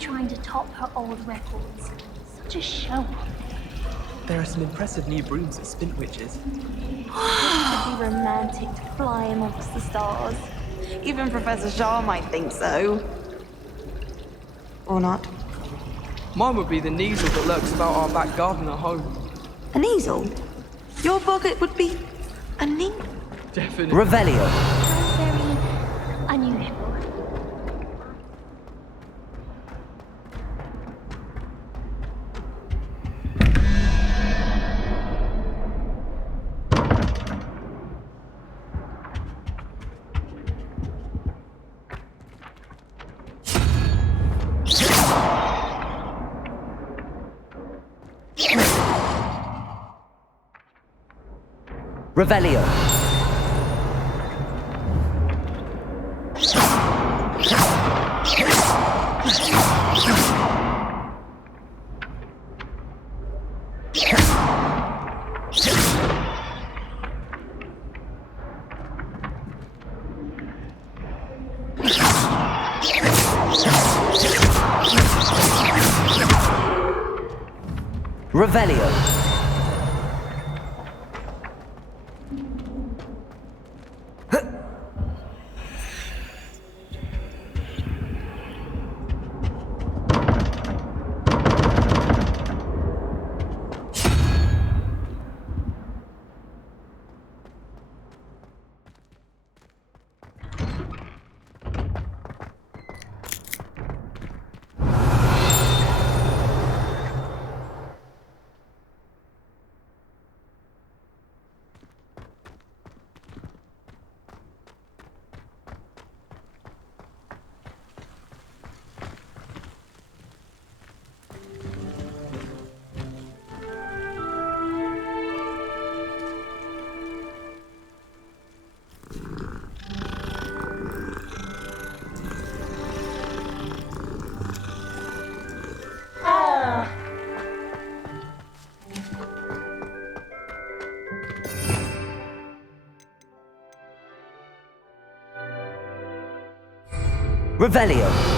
trying to top her old records. Such a show-off. There are some impressive new brooms at Spintwitches. It would be romantic to fly amongst the stars. Even Professor Shah might think so. Or not. Mine would be the Kneasel that lurks about our back garden at home. An easel? Your boggart would be a needle? Definitely. Revelio. Very unusual. Revelio. Revelio. Revelio.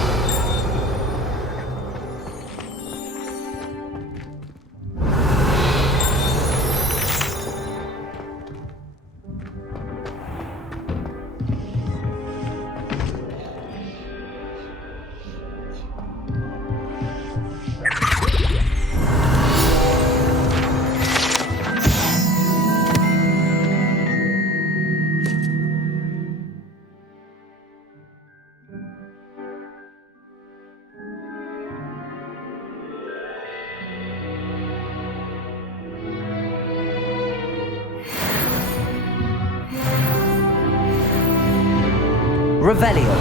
Revelio.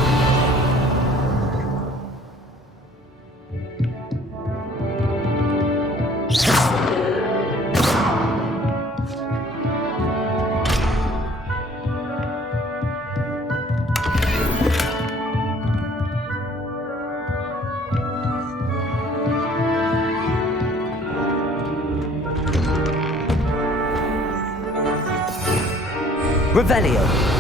Revelio.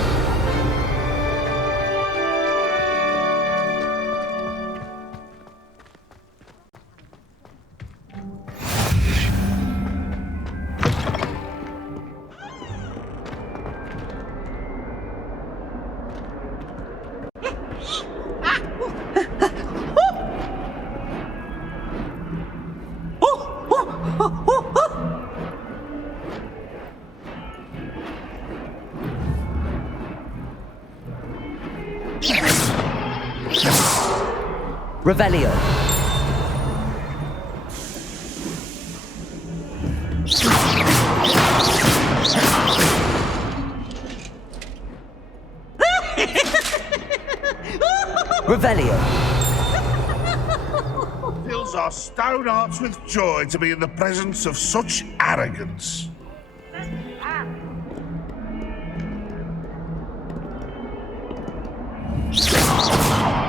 Revelio. Revelio. Fills our stone hearts with joy to be in the presence of such arrogance.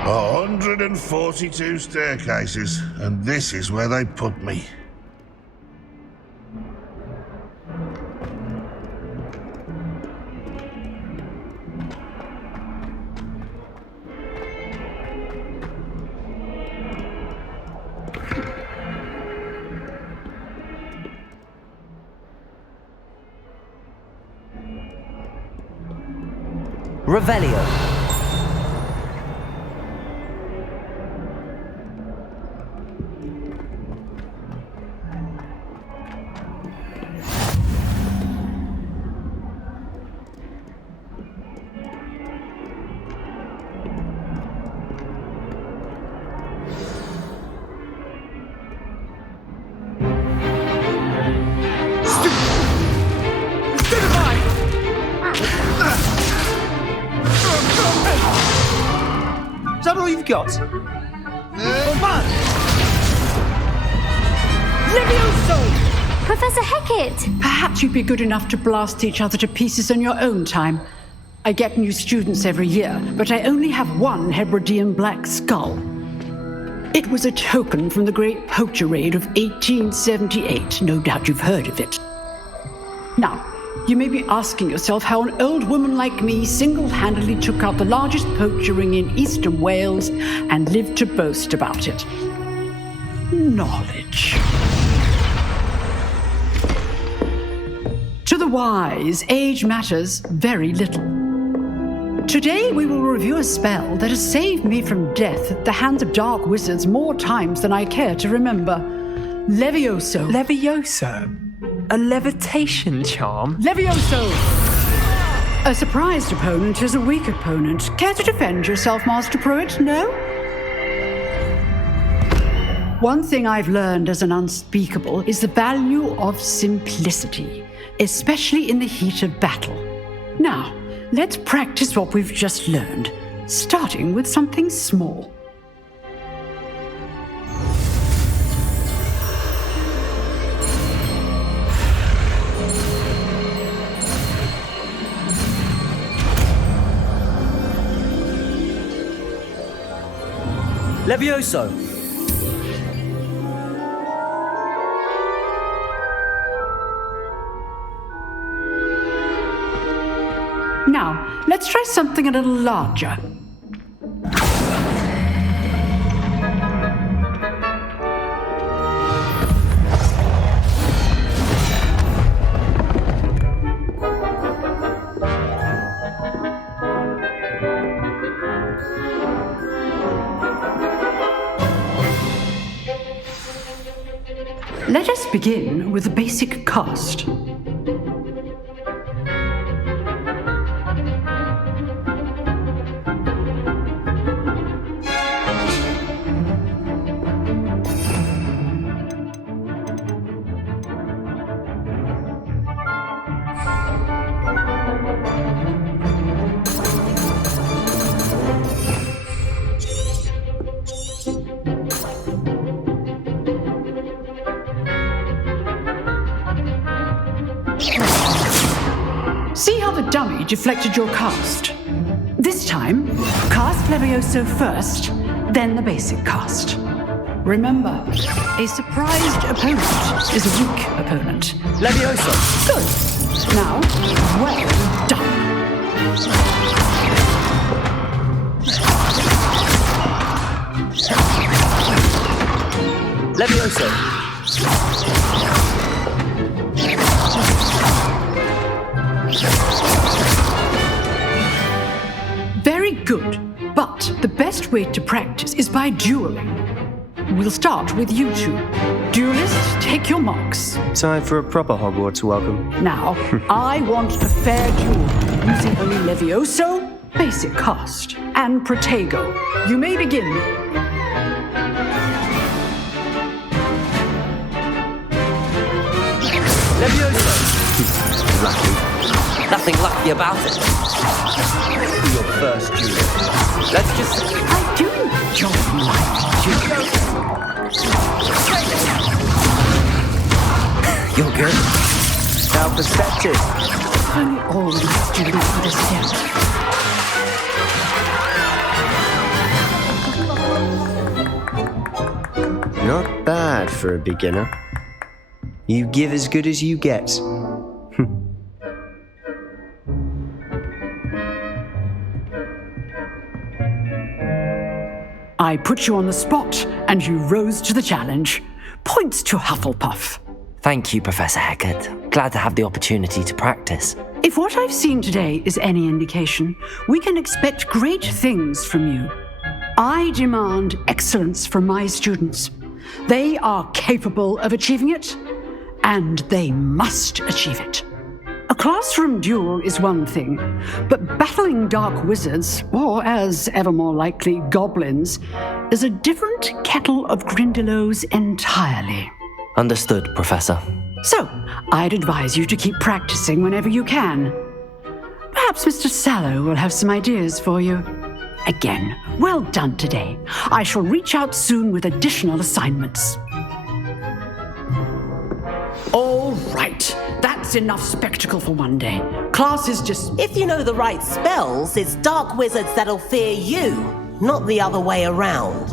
142 staircases, and this is where they put me. Revelio. Is that all you've got? Levioso! Professor Hecat! Perhaps you'd be good enough to blast each other to pieces in your own time. I get new students every year, but I only have one Hebridean black skull. It was a token from the Great Poacher Raid of 1878. No doubt you've heard of it. Now, you may be asking yourself how an old woman like me single-handedly took out the largest poacher ring in eastern Wales and lived to boast about it. Knowledge. To the wise, age matters very little. Today we will review a spell that has saved me from death at the hands of dark wizards more times than I care to remember. Levioso. Levioso? A levitation charm? Levioso! A surprised opponent is a weak opponent. Care to defend yourself, Master Pruitt? No? One thing I've learned as an unspeakable is the value of simplicity, especially in the heat of battle. Now, let's practice what we've just learned, starting with something small. Levioso. Now, let's try something a little larger. Let us begin with the basic cast. See how the dummy deflected your cast? This time, cast Levioso first, then the basic cast. Remember, a surprised opponent is a weak opponent. Levioso. Good. Now, well done. Levioso. Very good, but the best way to practice is by dueling. We'll start with you two. Duelists, take your marks. Time for a proper Hogwarts welcome. Now, I want a fair duel using only Levioso, basic cast, and Protego. You may begin. Levioso. Lucky. Nothing lucky about it. Your first duel. Let's just... I do enjoy my duels. You're good. How perceptive. Only all these students understand. Not bad for a beginner. You give as good as you get. I put you on the spot, and you rose to the challenge. Points to Hufflepuff. Thank you, Professor Hecat. Glad to have the opportunity to practice. If what I've seen today is any indication, we can expect great things from you. I demand excellence from my students. They are capable of achieving it, and they must achieve it. A classroom duel is one thing, but battling dark wizards, or as ever more likely, goblins, is a different kettle of grindylows entirely. Understood, Professor. So, I'd advise you to keep practicing whenever you can. Perhaps Mr. Sallow will have some ideas for you. Again, well done today. I shall reach out soon with additional assignments. All right, that's enough spectacle for one day. Class is just... If you know the right spells, it's dark wizards that'll fear you, not the other way around.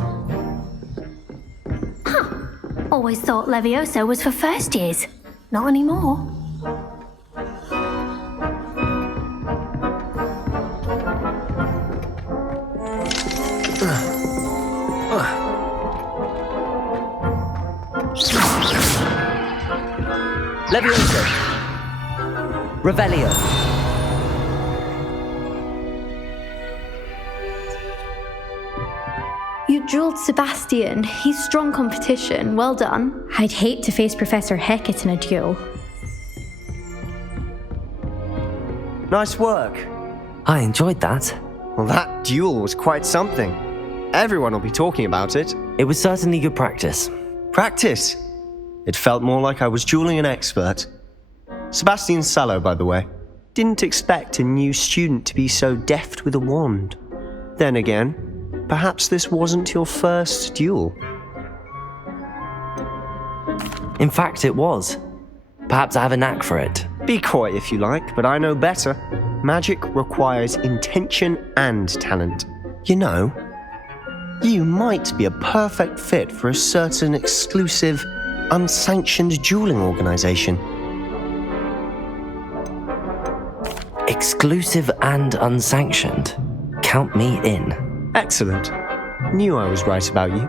Always thought Levioso was for first years. Not anymore. Levioso. Revelio. You drilled Sebastian. He's strong competition. Well done. I'd hate to face Professor Hecat in a duel. Nice work. I enjoyed that. Well, that duel was quite something. Everyone will be talking about it. It was certainly good practice. Practice? It felt more like I was dueling an expert. Sebastian Sallow, by the way. Didn't expect a new student to be so deft with a wand. Then again, perhaps this wasn't your first duel. In fact, it was. Perhaps I have a knack for it. Be coy if you like, but I know better. Magic requires intention and talent. You know, you might be a perfect fit for a certain exclusive, unsanctioned dueling organization. Exclusive and unsanctioned. Count me in. Excellent. Knew I was right about you.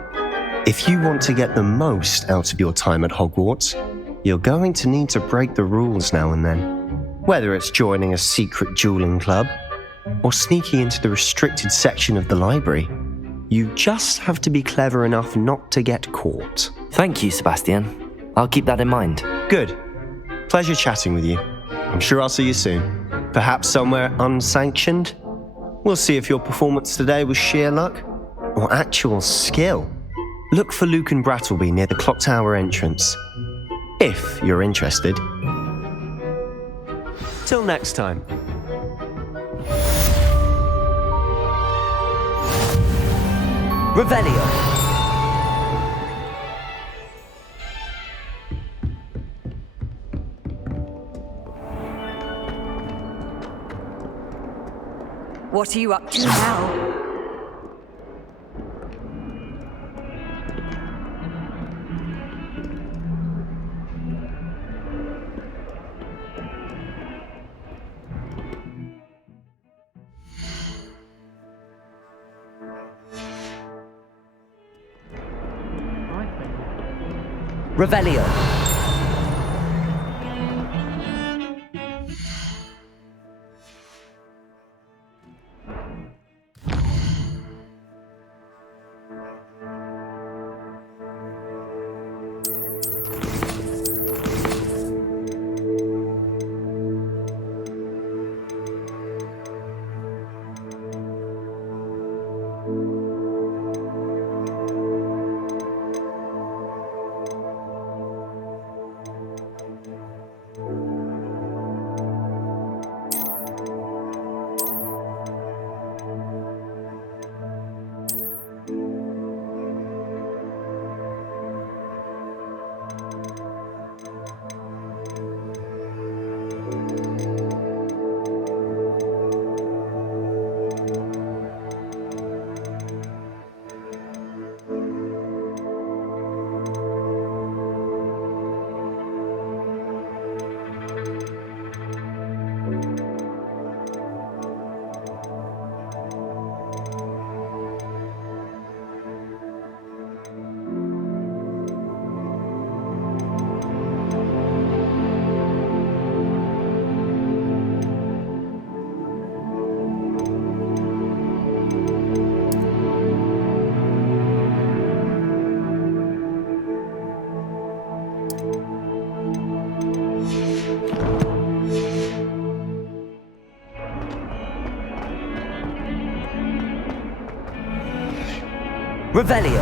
If you want to get the most out of your time at Hogwarts, you're going to need to break the rules now and then. Whether it's joining a secret dueling club or sneaking into the restricted section of the library, you just have to be clever enough not to get caught. Thank you, Sebastian. I'll keep that in mind. Good. Pleasure chatting with you. I'm sure I'll see you soon. Perhaps somewhere unsanctioned? We'll see if your performance today was sheer luck or actual skill. Look for Luke and Brattleby near the clock tower entrance, if you're interested. Till next time. Revelio. What are you up to now? Revelio. Revelio.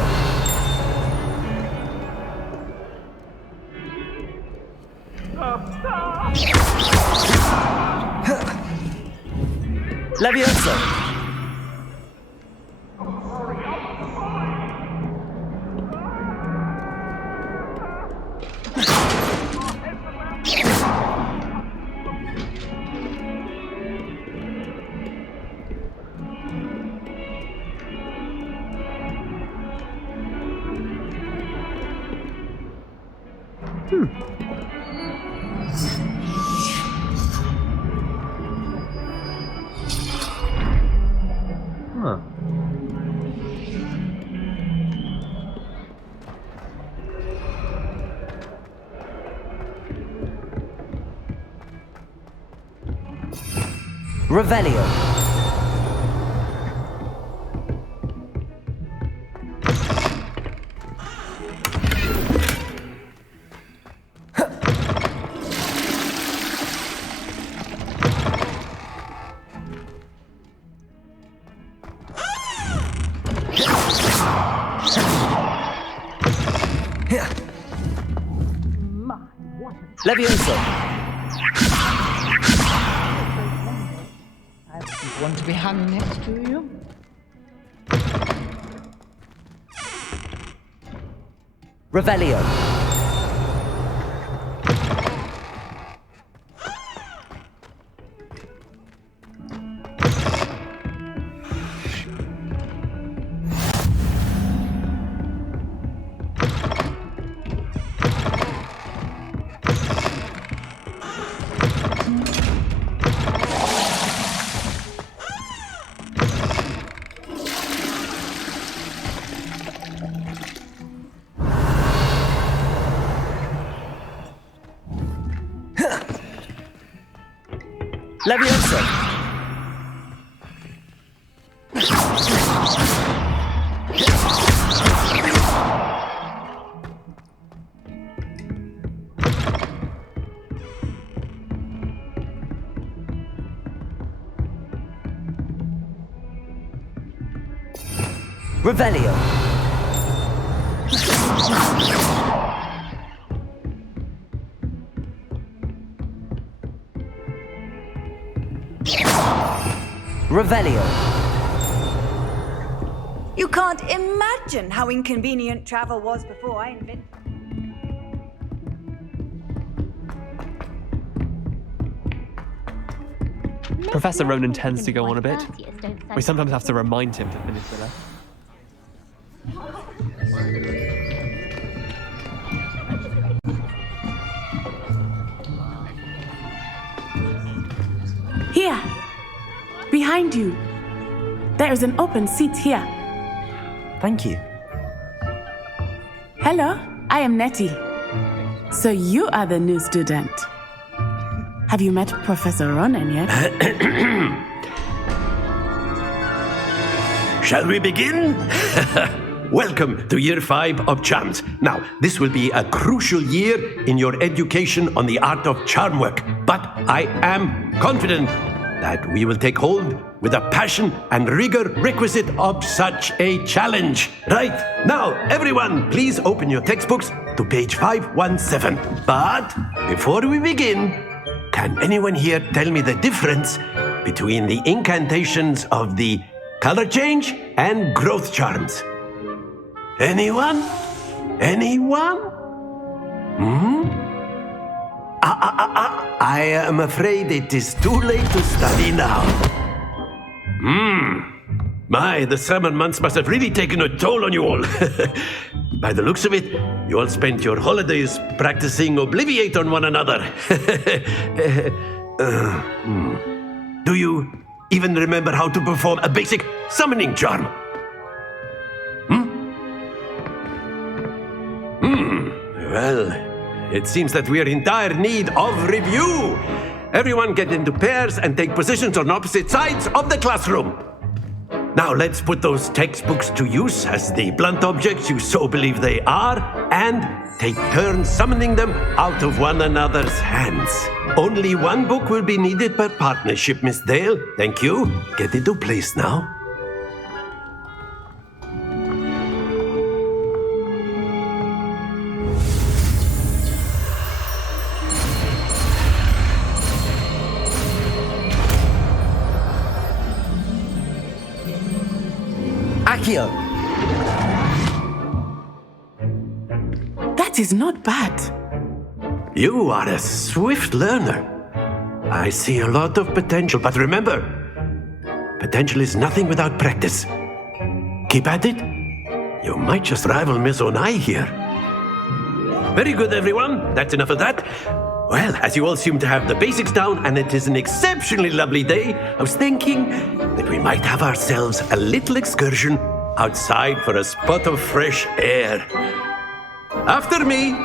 Levioso. Huh. Revelio. Levioso. I wouldn't want to be hung next to you. Revelio. Levioso. Revelio. Revelio. You can't imagine how inconvenient travel was before I invented. Professor Ronan tends to go on a bit. We sometimes have to remind him to finish the lesson. Here, behind you. There is an open seat here. Thank you. Hello, I am Nettie. So you are the new student. Have you met Professor Ronan yet? Shall we begin? Welcome to Year 5 of Charms. Now, this will be a crucial year in your education on the art of charm work, but I am confident that we will take hold with the passion and rigor requisite of such a challenge. Right, now, everyone, please open your textbooks to page 517. But before we begin, can anyone here tell me the difference between the incantations of the color change and growth charms? Anyone? Anyone? I am afraid it is too late to study now. My, the summer months must have really taken a toll on you all. By the looks of it, you all spent your holidays practicing Obliviate on one another. Do you even remember how to perform a basic summoning charm? Well, it seems that we are in dire need of review. Everyone get into pairs and take positions on opposite sides of the classroom. Now let's put those textbooks to use as the blunt objects you so believe they are, and take turns summoning them out of one another's hands. Only one book will be needed per partnership, Miss Dale. Thank you. Get into place now. Accio! That is not bad. You are a swift learner. I see a lot of potential, but remember, potential is nothing without practice. Keep at it. You might just rival Miss Onai here. Very good, everyone. That's enough of that. Well, as you all seem to have the basics down, and it is an exceptionally lovely day, I was thinking that we might have ourselves a little excursion outside for a spot of fresh air. After me.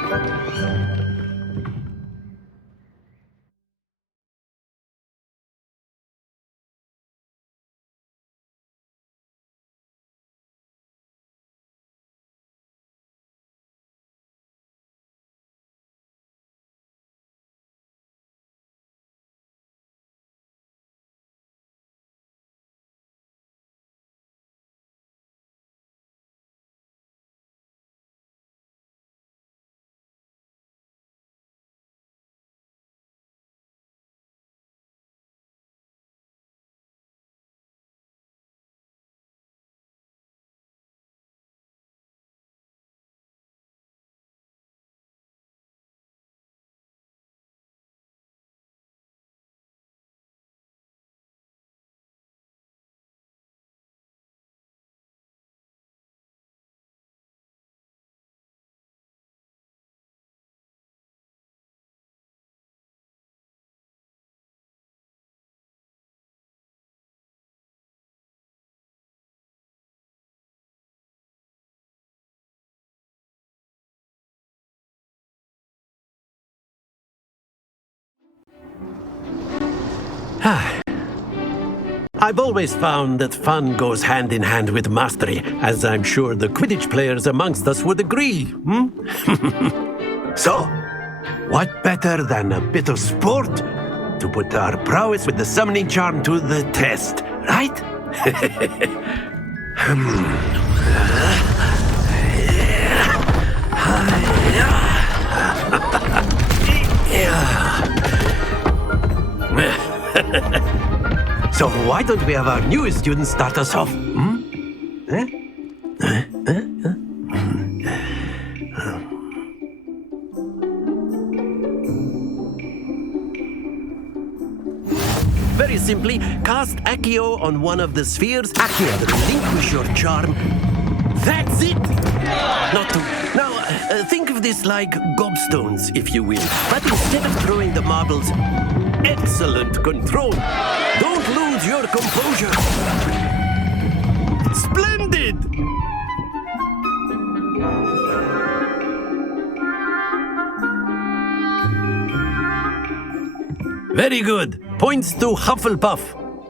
I've always found that fun goes hand in hand with mastery, as I'm sure the Quidditch players amongst us would agree. So, what better than a bit of sport to put our prowess with the summoning charm to the test, right? So why don't we have our newest student start us off? Very simply, cast Accio on one of the spheres. Accio, relinquish your charm. That's it! Not to... Now, think of this like gobstones, if you will. But instead of throwing the marbles... Excellent control! Don't lose your composure! Splendid! Very good. Points to Hufflepuff.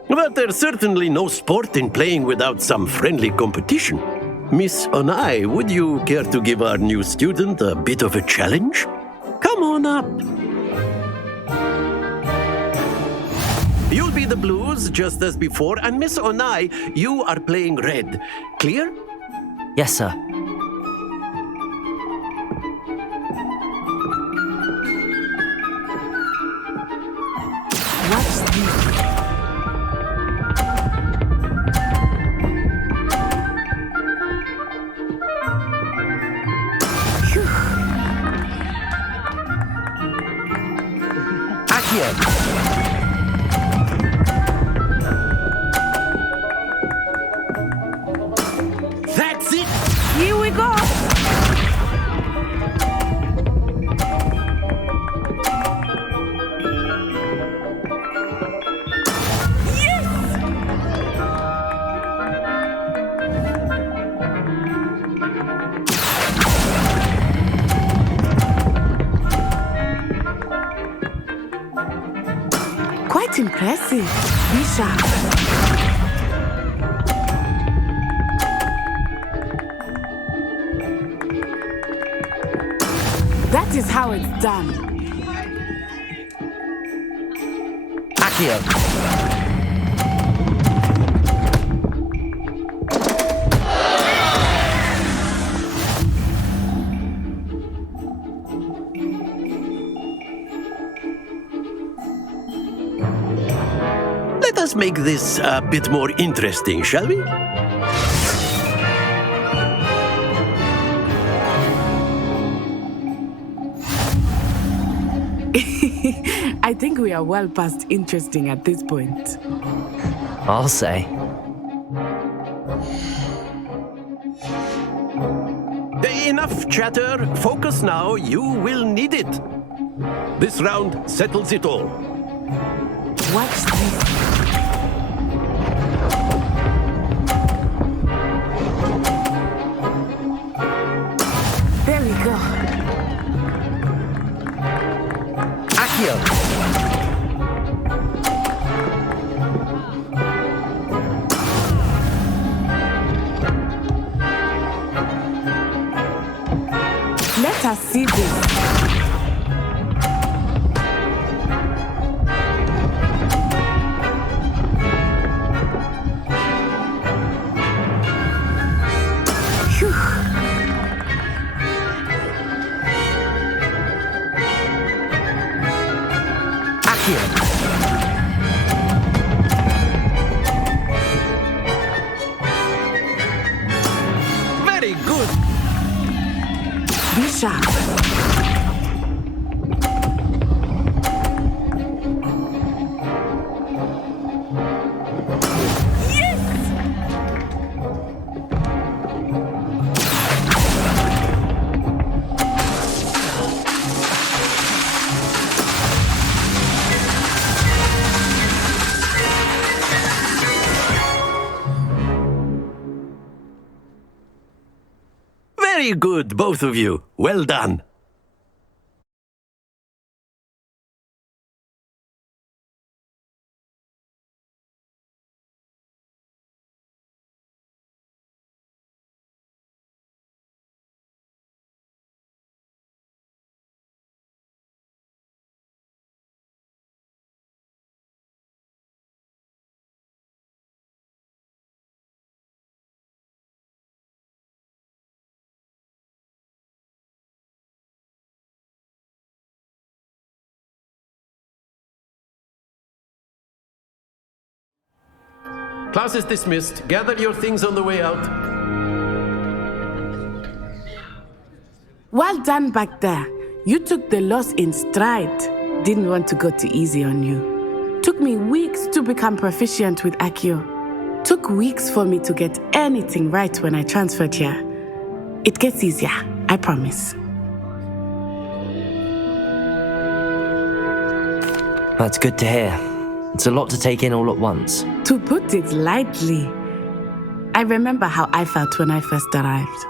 But there's certainly no sport in playing without some friendly competition. Miss Onai, would you care to give our new student a bit of a challenge? Come on up. You'll be the blues, just as before, and Miss Onai, you are playing red. Clear? Yes, sir. That's it! Here we go! Quite impressive. Be sharp. That is how it's done. Accio. Let us make this a bit more interesting, shall we? I think we are well past interesting at this point. I'll say. Enough chatter. Focus now. You will need it. This round settles it all. Watch this. There we go. Accio! Let us see this. Very good. Be sharp. Very good, both of you. Well done. Class is dismissed. Gather your things on the way out. Well done back there. You took the loss in stride. Didn't want to go too easy on you. Took me weeks to become proficient with Accio. Took weeks for me to get anything right when I transferred here. It gets easier, I promise. That's good to hear. It's a lot to take in all at once. To put it lightly, I remember how I felt when I first arrived.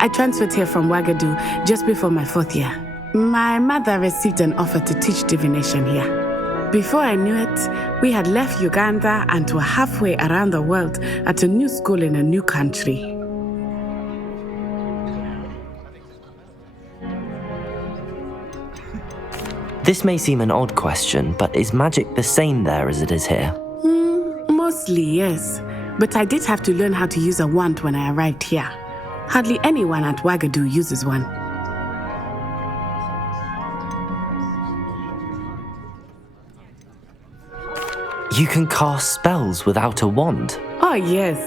I transferred here from Ouagadougou just before my 4th year. My mother received an offer to teach divination here. Before I knew it, we had left Uganda and were halfway around the world at a new school in a new country. This may seem an odd question, but is magic the same there as it is here? Mostly, yes. But I did have to learn how to use a wand when I arrived here. Hardly anyone at Ouagadougou uses one. You can cast spells without a wand? Oh, yes.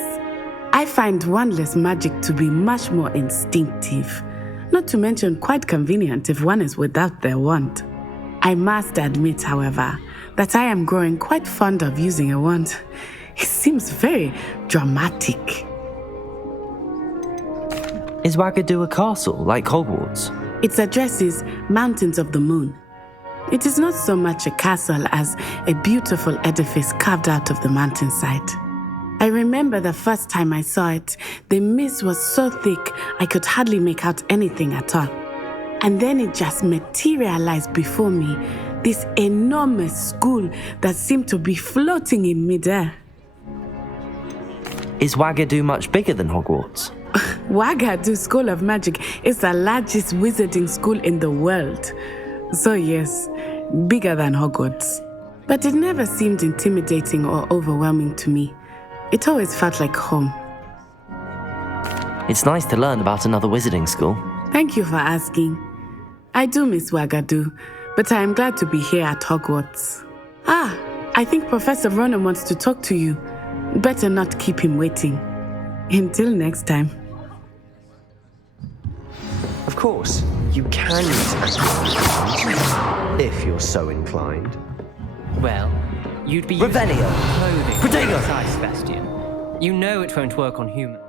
I find wandless magic to be much more instinctive. Not to mention quite convenient if one is without their wand. I must admit, however, that I am growing quite fond of using a wand. It seems very dramatic. Is Ouagadougou a castle, like Hogwarts? Its address is Mountains of the Moon. It is not so much a castle as a beautiful edifice carved out of the mountainside. I remember the first time I saw it, the mist was so thick I could hardly make out anything at all. And then it just materialized before me, this enormous school that seemed to be floating in midair. Is Ouagadougou much bigger than Hogwarts? Ouagadougou School of Magic is the largest wizarding school in the world. So yes, bigger than Hogwarts. But it never seemed intimidating or overwhelming to me. It always felt like home. It's nice to learn about another wizarding school. Thank you for asking. I do miss Ouagadougou, but I am glad to be here at Hogwarts. I think Professor Ronan wants to talk to you. Better not keep him waiting. Until next time. Of course, you can use Accio if you're so inclined. Well, you'd be using Revelio. clothing Protego. size, Sebastian. You know it won't work on humans.